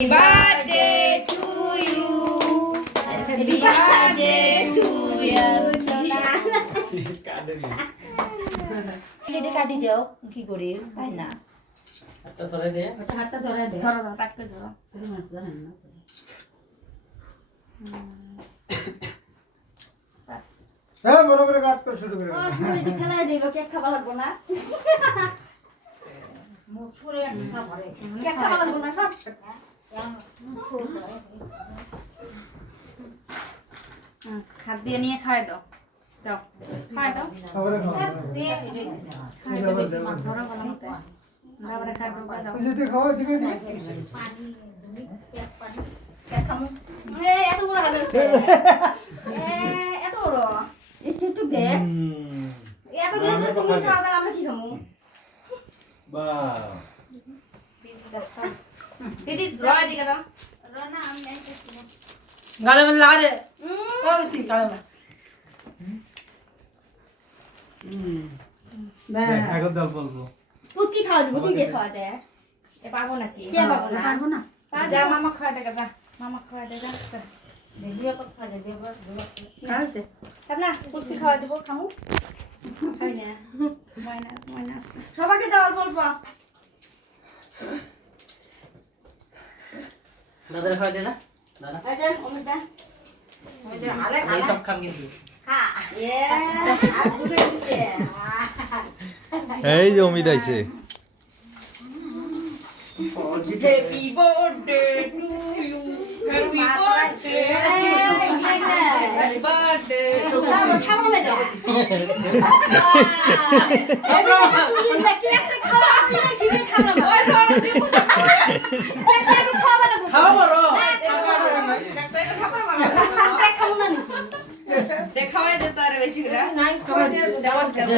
birthday to you. Happy birthday to you. সেটা কাটি দাও কি করে পাই না হাতটা ধরে দে হাতটা ধরে দে ধরো ধরো টাক করে ধরো বাস হ্যাঁ বড় করে কাট করে শুরু করে ওই খেলায় দিল কেক খাওয়া লাগবে না মুখ পুরো একটা ভরে কেক খাওয়া লাগবে না সব হাত দিয়ে নিয়ে খাওয়াই দাও যাও খাওয়াই দাও আবার ধরো ভালো মতো আবার খাই দাও যাও যেতে খাওয়া দিকে কেক খামু এত বড় হবে এত বড় একটু একটু দে এত কিছু তুমি খাওয়া দাও আমরা কি খামু বাহ দিদি রয় দিকে দাও গালে में ला रे कौन सी गाले में আগত দল বলবো পুচকি খাওয়া দিব তুই কে খাওয়া দে এ পারবো নাকি কে পারবো না যা মামা খাওয়া দে যা মামা খাওয়া দে যা দেখিও তো খাওয়া দে দেব আছে না পুচকি খাওয়া দিব খামু খাই না মাইনাস সবাইকে দাও অল্প অল্প दादा खा दे ना दादा আচ্ছা অমিতা ওই হালে ये सब काम কিন্তু হ্যাঁ এ আজকে দিছে এই যে অমিত আইছে happy birthday to you happy birthday happy birthday দাও খাও না বেটা তুই দেখে একটা খাওয়া আমি না শিখে খাওয়া ওই ধরে দিব দেখে খাওয়া না খাও বড় দেখাওয়াই দে তার বেশি করে নাই খাওয়া দে দেওয়ার কাছে